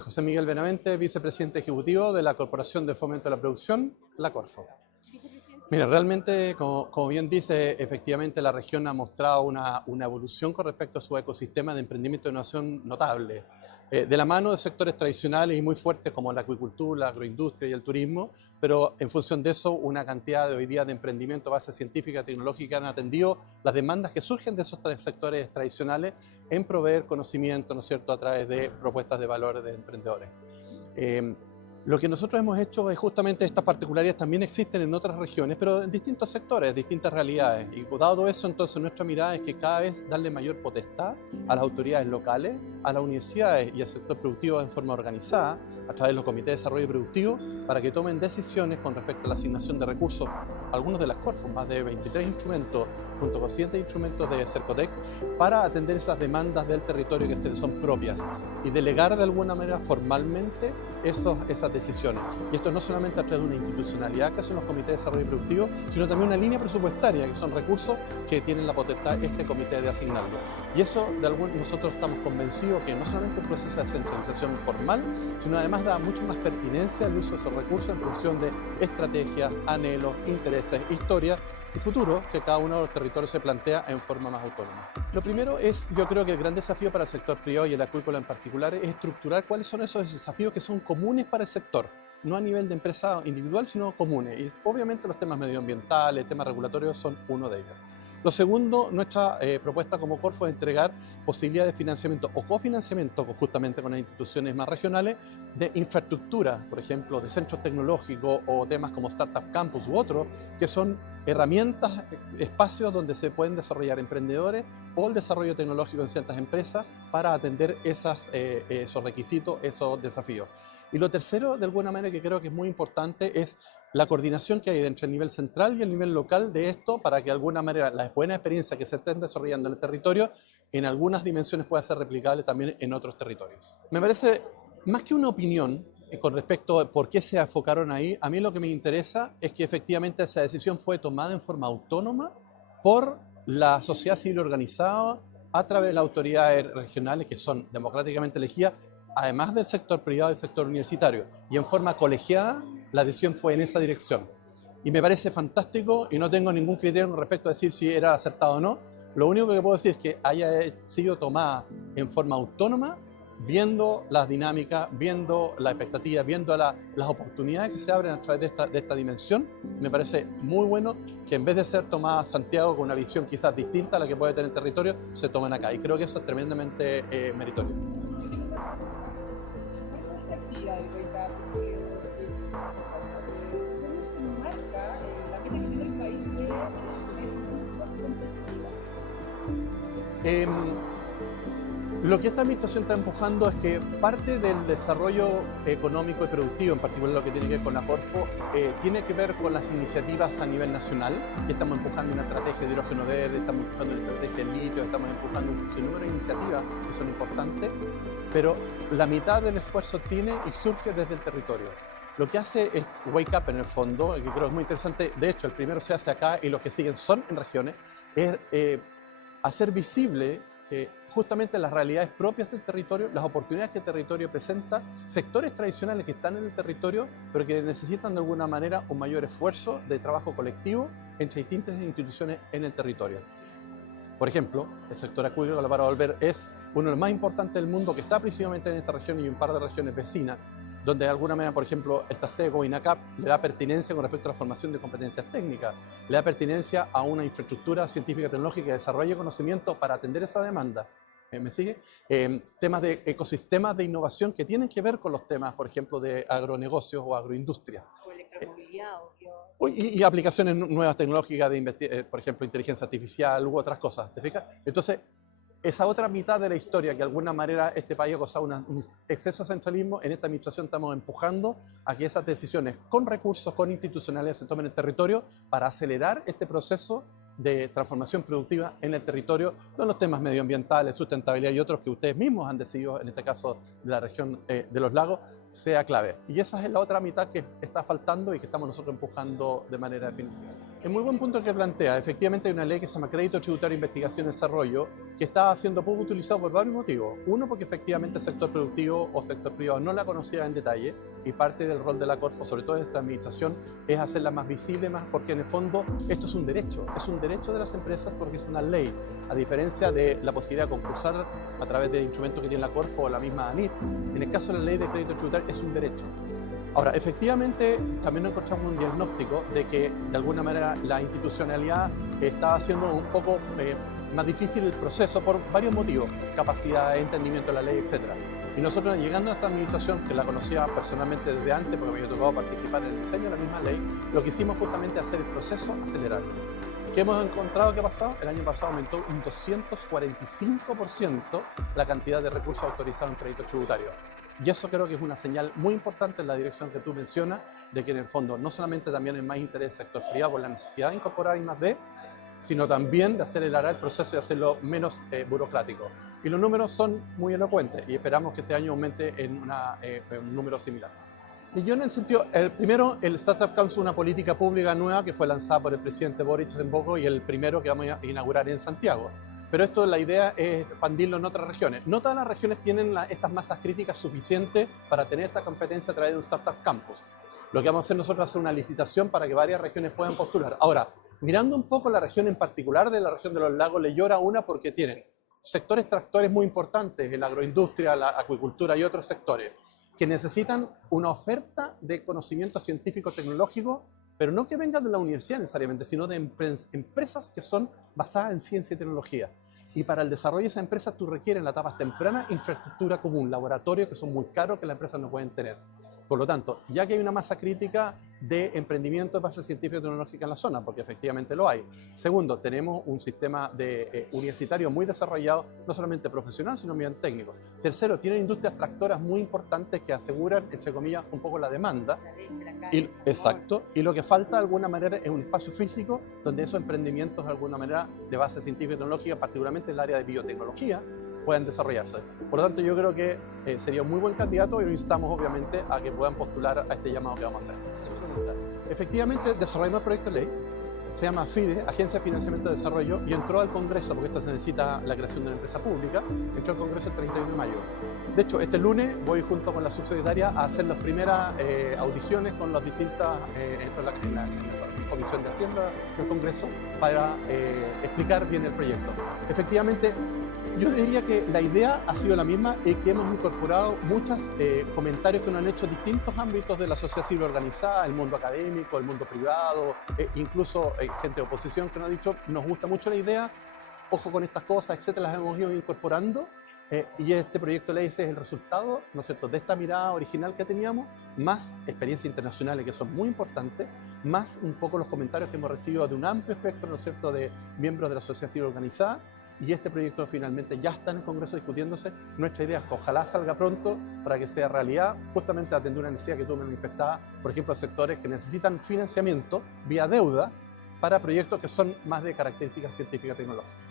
José Miguel Benavente, vicepresidente ejecutivo de la Corporación de Fomento de la Producción, la Corfo. Mira, realmente, como bien dice, efectivamente la región ha mostrado una evolución con respecto a su ecosistema de emprendimiento e innovación notable. De la mano de sectores tradicionales y muy fuertes como la acuicultura, la agroindustria y el turismo, pero en función de eso, una cantidad de hoy día de emprendimiento, base científica, tecnológica, han atendido las demandas que surgen de esos sectores tradicionales en proveer conocimiento, ¿no es cierto?, a través de propuestas de valor de emprendedores. Lo que nosotros hemos hecho es justamente estas particularidades también existen en otras regiones, pero en distintos sectores, distintas realidades. Y dado eso, entonces nuestra mirada es que cada vez darle mayor potestad a las autoridades locales, a las universidades y al sector productivo en forma organizada, a través de los comités de desarrollo productivo, para que tomen decisiones con respecto a la asignación de recursos, algunos de las Corfo, más de 23 instrumentos, junto con 7 instrumentos de Cercotec, para atender esas demandas del territorio que se les son propias y delegar de alguna manera formalmente esas decisiones. Y esto no solamente a través de una institucionalidad que son los comités de desarrollo productivo, sino también una línea presupuestaria, que son recursos que tienen la potestad este comité de asignarlo. Y eso, nosotros estamos convencidos que no solamente un proceso de descentralización formal, sino además da mucho más pertinencia al uso de esos recursos en función de estrategias, anhelos, intereses, historias y futuro que cada uno de los territorios se plantea en forma más autónoma. Lo primero es, yo creo que el gran desafío para el sector privado y el acuícola en particular es estructurar cuáles son esos desafíos que son comunes para el sector, no a nivel de empresa individual, sino comunes. Y obviamente los temas medioambientales, temas regulatorios son uno de ellos. Lo segundo, nuestra propuesta como Corfo es entregar posibilidades de financiamiento o cofinanciamiento justamente con las instituciones más regionales de infraestructura, por ejemplo, de centros tecnológicos o temas como Startup Campus u otros, que son herramientas, espacios donde se pueden desarrollar emprendedores o el desarrollo tecnológico en ciertas empresas para atender esos requisitos, esos desafíos. Y lo tercero, de alguna manera, que creo que es muy importante, es la coordinación que hay entre el nivel central y el nivel local de esto para que de alguna manera las buenas experiencias que se estén desarrollando en el territorio en algunas dimensiones pueda ser replicable también en otros territorios. Me parece, más que una opinión con respecto a por qué se enfocaron ahí, a mí lo que me interesa es que efectivamente esa decisión fue tomada en forma autónoma por la sociedad civil organizada a través de las autoridades regionales que son democráticamente elegidas, además del sector privado y del sector universitario, y en forma colegiada la decisión fue en esa dirección. Y me parece fantástico y no tengo ningún criterio con respecto a decir si era acertado o no. Lo único que puedo decir es que haya sido tomada en forma autónoma, viendo las dinámicas, viendo la expectativa, viendo las oportunidades que se abren a través de esta dimensión. Me parece muy bueno que en vez de ser tomada Santiago con una visión quizás distinta a la que puede tener el territorio, se tomen acá. Y creo que eso es tremendamente meritorio. Del Wake Up, ¿cómo se marca la meta que tiene el país de tener industrias competitivas? Lo que esta administración está empujando es que parte del desarrollo económico y productivo, en particular lo que tiene que ver con la Corfo, tiene que ver con las iniciativas a nivel nacional. Y estamos empujando una estrategia de hidrógeno verde, estamos empujando una estrategia de litio, estamos empujando un sinnúmero de iniciativas que son importantes, pero la mitad del esfuerzo tiene y surge desde el territorio. Lo que hace es Wake Up en el fondo, que creo es muy interesante, de hecho el primero se hace acá y los que siguen son en regiones, es hacer visible justamente las realidades propias del territorio, las oportunidades que el territorio presenta, sectores tradicionales que están en el territorio, pero que necesitan de alguna manera un mayor esfuerzo de trabajo colectivo entre distintas instituciones en el territorio. Por ejemplo, el sector acuícola, para volver, es uno de los más importantes del mundo, que está principalmente en esta región y un par de regiones vecinas, donde de alguna manera, por ejemplo, esta SEGO, INACAP, le da pertinencia con respecto a la formación de competencias técnicas, le da pertinencia a una infraestructura científica y tecnológica que desarrolle conocimiento para atender esa demanda. ¿Me sigue? Temas de ecosistemas de innovación que tienen que ver con los temas, por ejemplo, de agronegocios o agroindustrias. O electromovilidad, obvio. Y aplicaciones nuevas tecnológicas de, por ejemplo, inteligencia artificial u otras cosas. ¿Te fijas? Entonces, esa otra mitad de la historia que de alguna manera este país ha causado un exceso de centralismo, en esta administración estamos empujando a que esas decisiones con recursos, con institucionalidades se tomen en el territorio para acelerar este proceso de transformación productiva en el territorio, con los temas medioambientales, sustentabilidad y otros que ustedes mismos han decidido, en este caso de la región de los lagos, sea clave. Y esa es la otra mitad que está faltando y que estamos nosotros empujando de manera definitiva. Es muy buen punto que plantea. Efectivamente hay una ley que se llama Crédito Tributario, Investigación y Desarrollo, que está siendo poco utilizado por varios motivos. Uno, porque efectivamente el sector productivo o sector privado no la conocía en detalle, y parte del rol de la Corfo, sobre todo en esta administración, es hacerla más visible, más porque en el fondo esto es un derecho de las empresas porque es una ley, a diferencia de la posibilidad de concursar a través de instrumentos que tiene la Corfo o la misma ANIT. En el caso de la ley de crédito tributario es un derecho. Ahora, efectivamente, también nos encontramos un diagnóstico de que, de alguna manera, la institucionalidad está haciendo un poco más difícil el proceso por varios motivos, capacidad, entendimiento de la ley, etc. Y nosotros, llegando a esta administración, que la conocía personalmente desde antes, porque me había tocado participar en el diseño de la misma ley, lo que hicimos justamente es hacer el proceso acelerarlo. ¿Qué hemos encontrado que ha pasado? El año pasado aumentó un 245% la cantidad de recursos autorizados en créditos tributarios. Y eso creo que es una señal muy importante en la dirección que tú mencionas, de que en el fondo no solamente también hay más interés del sector privado por la necesidad de incorporar I+D, sino también de acelerar el proceso y hacerlo menos burocrático. Y los números son muy elocuentes y esperamos que este año aumente en un número similar. Y yo en el sentido, primero, el Startup Council es una política pública nueva que fue lanzada por el presidente Boric hace poco y el primero que vamos a inaugurar en Santiago. Pero esto, la idea es expandirlo en otras regiones. No todas las regiones tienen estas masas críticas suficientes para tener esta competencia a través de un Startup Campus. Lo que vamos a hacer nosotros es hacer una licitación para que varias regiones puedan postular. Ahora, mirando un poco la región en particular de la región de los lagos, le llora una porque tienen sectores tractores muy importantes, la agroindustria, la acuicultura y otros sectores, que necesitan una oferta de conocimiento científico-tecnológico, pero no que vengan de la universidad necesariamente, sino de empresas que son basadas en ciencia y tecnología. Y para el desarrollo de esas empresas tú requieres en la etapa temprana infraestructura común, laboratorios que son muy caros que las empresas no pueden tener. Por lo tanto, ya que hay una masa crítica de emprendimiento de base científica y tecnológica en la zona, porque efectivamente lo hay. Segundo, tenemos un sistema universitario muy desarrollado, no solamente profesional, sino también técnico. Tercero, tienen industrias tractoras muy importantes que aseguran, entre comillas, un poco la demanda. La leche, la carne, Exacto. Y lo que falta de alguna manera es un espacio físico donde esos emprendimientos de alguna manera de base científica y tecnológica, particularmente en el área de biotecnología, puedan desarrollarse. Por lo tanto, yo creo que sería un muy buen candidato y lo instamos obviamente a que puedan postular a este llamado que vamos a hacer. Efectivamente, desarrollamos el proyecto de ley, se llama FIDE, Agencia de Financiamiento de Desarrollo, y entró al Congreso, porque esto se necesita la creación de una empresa pública, entró al Congreso el 31 de mayo. De hecho, este lunes voy junto con la subsecretaria a hacer las primeras audiciones con las distintas, en la Comisión de Hacienda del Congreso, para explicar bien el proyecto. Efectivamente, yo diría que la idea ha sido la misma y que hemos incorporado muchos comentarios que nos han hecho distintos ámbitos de la sociedad civil organizada, el mundo académico, el mundo privado, incluso gente de oposición que nos ha dicho, nos gusta mucho la idea, ojo con estas cosas, etcétera, las hemos ido incorporando y este proyecto de ley ese es el resultado, ¿no es cierto?, de esta mirada original que teníamos, más experiencias internacionales que son muy importantes, más un poco los comentarios que hemos recibido de un amplio espectro, ¿no es cierto?, de miembros de la sociedad civil organizada. Y este proyecto finalmente ya está en el Congreso discutiéndose. Nuestra idea es que ojalá salga pronto para que sea realidad, justamente atender una necesidad que tú me manifestabas, por ejemplo, sectores que necesitan financiamiento vía deuda para proyectos que son más de características científicas y tecnológicas.